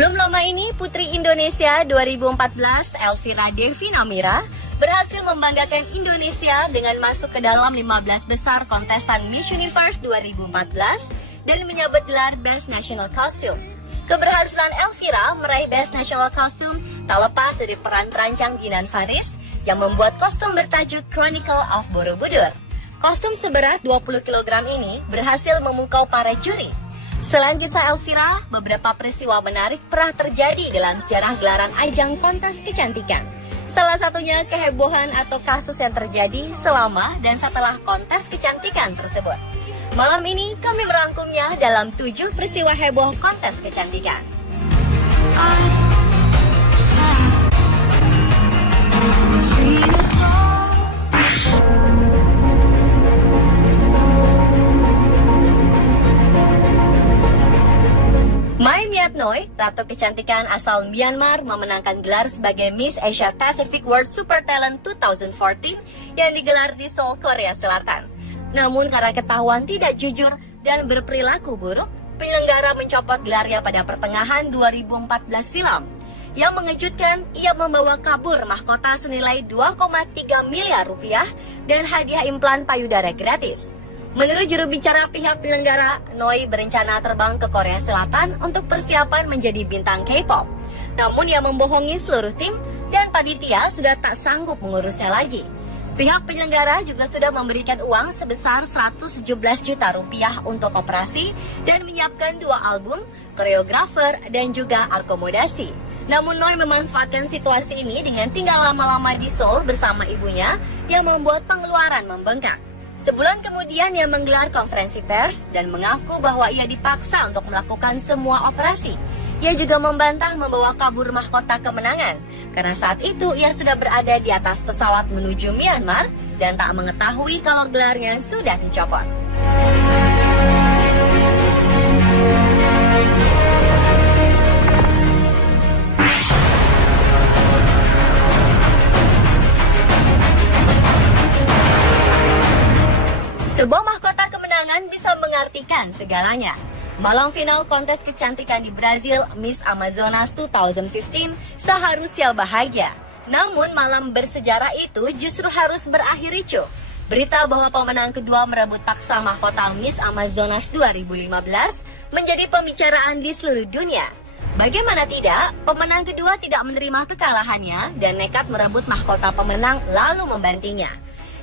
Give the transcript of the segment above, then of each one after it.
Belum lama ini, Putri Indonesia 2014 Elvira Devi Namira berhasil membanggakan Indonesia dengan masuk ke dalam 15 besar kontestan Miss Universe 2014 dan menyabet gelar Best National Costume. Keberhasilan Elvira meraih Best National Costume tak lepas dari peran perancang Dinan Faris yang membuat kostum bertajuk Chronicle of Borobudur. Kostum seberat 20 kg ini berhasil memukau para juri. Selain kisah Elvira, beberapa peristiwa menarik pernah terjadi dalam sejarah gelaran ajang kontes kecantikan. Salah satunya kehebohan atau kasus yang terjadi selama dan setelah kontes kecantikan tersebut. Malam ini kami merangkumnya dalam 7 peristiwa heboh kontes kecantikan. Mai Myatnoi, ratu kecantikan asal Myanmar, memenangkan gelar sebagai Miss Asia Pacific World Super Talent 2014 yang digelar di Seoul, Korea Selatan. Namun karena ketahuan tidak jujur dan berperilaku buruk, penyelenggara mencopot gelarnya pada pertengahan 2014 silam. Yang mengejutkan, ia membawa kabur mahkota senilai 2,3 miliar rupiah dan hadiah implan payudara gratis. Menurut juru bicara pihak penyelenggara, Noi berencana terbang ke Korea Selatan untuk persiapan menjadi bintang K-pop. Namun ia membohongi seluruh tim dan panitia sudah tak sanggup mengurusnya lagi. Pihak penyelenggara juga sudah memberikan uang sebesar 117 juta rupiah untuk operasi dan menyiapkan 2 album, koreografer, dan juga akomodasi. Namun Noi memanfaatkan situasi ini dengan tinggal lama-lama di Seoul bersama ibunya yang membuat pengeluaran membengkak. Sebulan kemudian ia menggelar konferensi pers dan mengaku bahwa ia dipaksa untuk melakukan semua operasi. Ia juga membantah membawa kabur mahkota kemenangan karena saat itu ia sudah berada di atas pesawat menuju Myanmar dan tak mengetahui kalau gelarnya sudah dicopot. Sebuah mahkota kemenangan bisa mengartikan segalanya. Malam final kontes kecantikan di Brazil, Miss Amazonas 2015 seharusnya bahagia. Namun malam bersejarah itu justru harus berakhir ricuh. Berita bahwa pemenang kedua merebut paksa mahkota Miss Amazonas 2015 menjadi pembicaraan di seluruh dunia. Bagaimana tidak, pemenang kedua tidak menerima kekalahannya dan nekat merebut mahkota pemenang lalu membantingnya.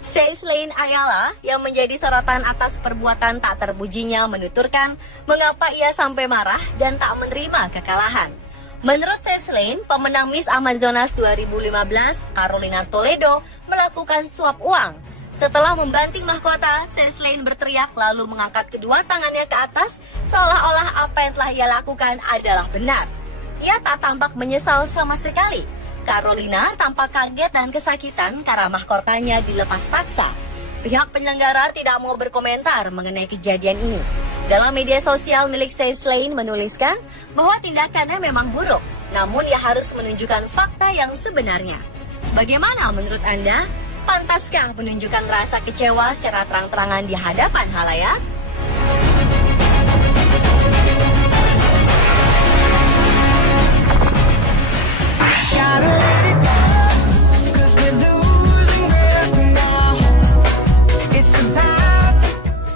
Caitlin Ayala yang menjadi sorotan atas perbuatan tak terpujinya menuturkan mengapa ia sampai marah dan tak menerima kekalahan. Menurut Caitlin, pemenang Miss Amazonas 2015, Carolina Toledo, melakukan suap uang. Setelah membanting mahkota, Caitlin berteriak lalu mengangkat kedua tangannya ke atas seolah-olah apa yang telah ia lakukan adalah benar. Ia tak tampak menyesal sama sekali. Carolina tampak kaget dan kesakitan karena mahkotanya dilepas paksa. Pihak penyelenggara tidak mau berkomentar mengenai kejadian ini. Dalam media sosial milik Caitlin menuliskan bahwa tindakannya memang buruk, namun ia harus menunjukkan fakta yang sebenarnya. Bagaimana menurut Anda? Pantaskah menunjukkan rasa kecewa secara terang-terangan di hadapan halayak?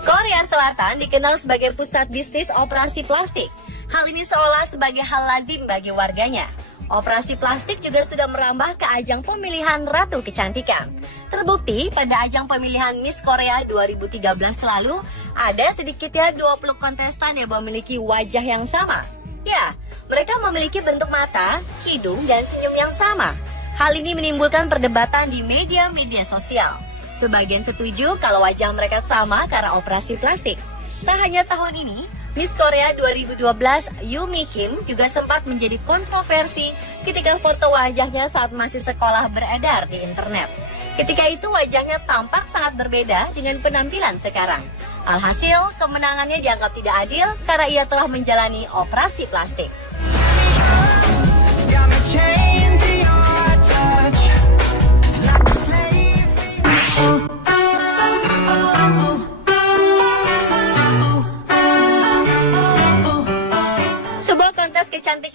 Korea Selatan dikenal sebagai pusat bisnis operasi plastik. Hal ini seolah sebagai hal lazim bagi warganya. Operasi plastik juga sudah merambah ke ajang pemilihan Ratu Kecantikan. Terbukti pada ajang pemilihan Miss Korea 2013 lalu, ada sedikitnya 20 kontestan yang memiliki wajah yang sama. Ya, mereka memiliki bentuk mata, hidung, dan senyum yang sama. Hal ini menimbulkan perdebatan di media-media sosial. Sebagian setuju kalau wajah mereka sama karena operasi plastik. Tak hanya tahun ini, Miss Korea 2012 Yumi Kim juga sempat menjadi kontroversi ketika foto wajahnya saat masih sekolah beredar di internet. Ketika itu wajahnya tampak sangat berbeda dengan penampilan sekarang. Alhasil, kemenangannya dianggap tidak adil karena ia telah menjalani operasi plastik.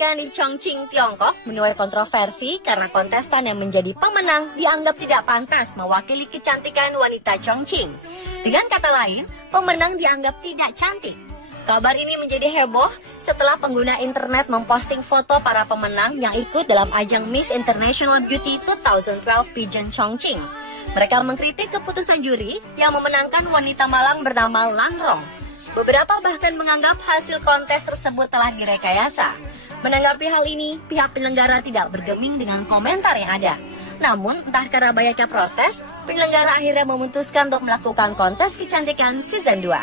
kecantikan di Chongqing, Tiongkok menuai kontroversi karena kontestan yang menjadi pemenang dianggap tidak pantas mewakili kecantikan wanita Chongqing. Dengan kata lain, pemenang dianggap tidak cantik. Kabar ini menjadi heboh setelah pengguna internet memposting foto para pemenang yang ikut dalam ajang Miss International Beauty 2012 Pageant Chongqing. Mereka mengkritik keputusan juri yang memenangkan wanita Malang bernama Lan Rong. Beberapa bahkan menganggap hasil kontes tersebut telah direkayasa. Menanggapi hal ini, pihak penyelenggara tidak bergeming dengan komentar yang ada. Namun, entah karena banyaknya protes, penyelenggara akhirnya memutuskan untuk melakukan kontes kecantikan season 2.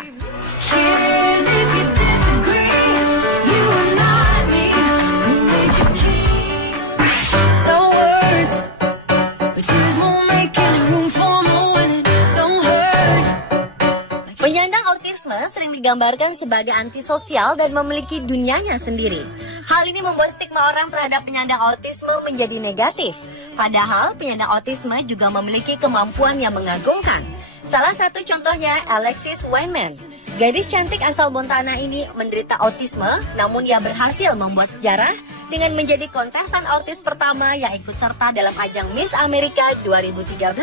Penyandang autisme sering digambarkan sebagai antisosial dan memiliki dunianya sendiri. Hal ini membuat stigma orang terhadap penyandang autisme menjadi negatif. Padahal penyandang autisme juga memiliki kemampuan yang mengagumkan. Salah satu contohnya Alexis Weinman. Gadis cantik asal Montana ini menderita autisme, namun ia berhasil membuat sejarah dengan menjadi kontestan autis pertama yang ikut serta dalam ajang Miss Amerika 2013.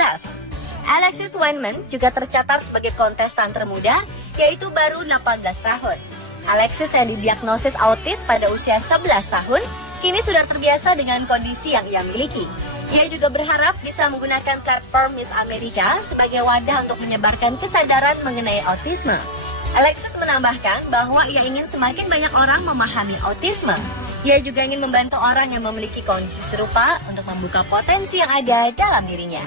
Alexis Weinman juga tercatat sebagai kontestan termuda, yaitu baru 18 tahun. Alexis yang didiagnosis autis pada usia 11 tahun, kini sudah terbiasa dengan kondisi yang ia miliki. Ia juga berharap bisa menggunakan platform Miss Amerika sebagai wadah untuk menyebarkan kesadaran mengenai autisme. Alexis menambahkan bahwa ia ingin semakin banyak orang memahami autisme. Ia juga ingin membantu orang yang memiliki kondisi serupa untuk membuka potensi yang ada dalam dirinya.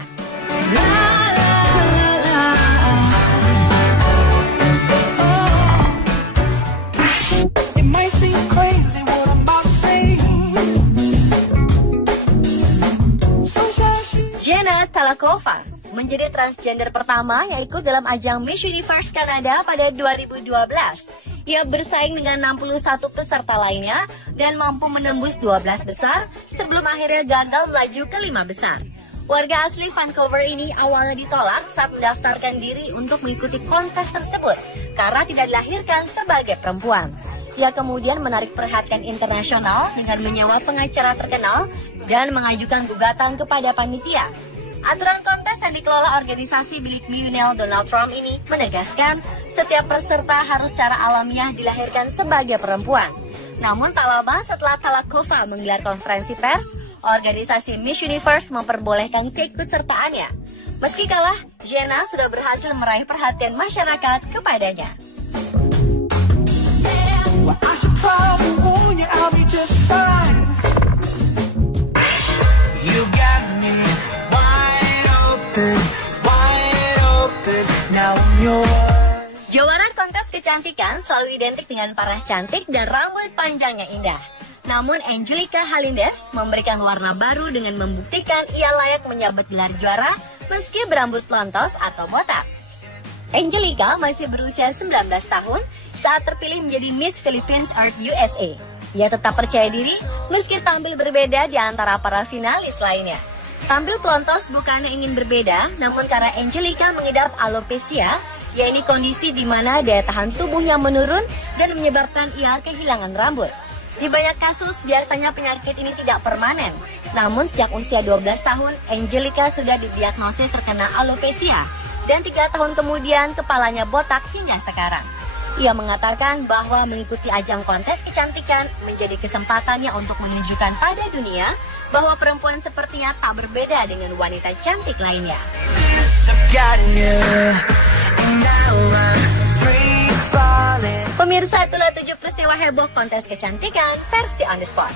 Jenna Talakova menjadi transgender pertama yang ikut dalam ajang Miss Universe Kanada pada 2012. Ia bersaing dengan 61 peserta lainnya dan mampu menembus 12 besar sebelum akhirnya gagal melaju ke 5 besar. Warga asli Vancouver ini awalnya ditolak saat mendaftarkan diri untuk mengikuti kontes tersebut karena tidak dilahirkan sebagai perempuan. Ia kemudian menarik perhatian internasional dengan menyewa pengacara terkenal dan mengajukan gugatan kepada panitia. Aturan kontes yang dikelola organisasi milik milenial Donald Trump ini menegaskan setiap peserta harus secara alamiah dilahirkan sebagai perempuan. Namun tak lama setelah Talakova menggelar konferensi pers, organisasi Miss Universe memperbolehkan keikutsertaannya. Meski kalah, Jenna sudah berhasil meraih perhatian masyarakat kepadanya. Jawara kontes kecantikan selalu identik dengan paras cantik dan rambut panjang yang indah. Namun Angelica Halindes memberikan warna baru dengan membuktikan ia layak menjabat gelar juara meski berambut lontos atau botak. Angelica masih berusia 19 tahun saat terpilih menjadi Miss Philippines Earth USA. Ia tetap percaya diri meski tampil berbeda di antara para finalis lainnya. Tampil pelontos bukannya ingin berbeda, namun karena Angelica mengidap alopecia, yaitu kondisi di mana daya tahan tubuhnya menurun dan menyebabkan ia kehilangan rambut. Di banyak kasus, biasanya penyakit ini tidak permanen. Namun sejak usia 12 tahun, Angelica sudah didiagnosis terkena alopecia. Dan 3 tahun kemudian, kepalanya botak hingga sekarang. Ia mengatakan bahwa mengikuti ajang kontes kecantikan menjadi kesempatannya untuk menunjukkan pada dunia bahwa perempuan sepertinya tak berbeda dengan wanita cantik lainnya. Pemirsa, itulah 7 peristiwa heboh kontes kecantikan versi On The Spot.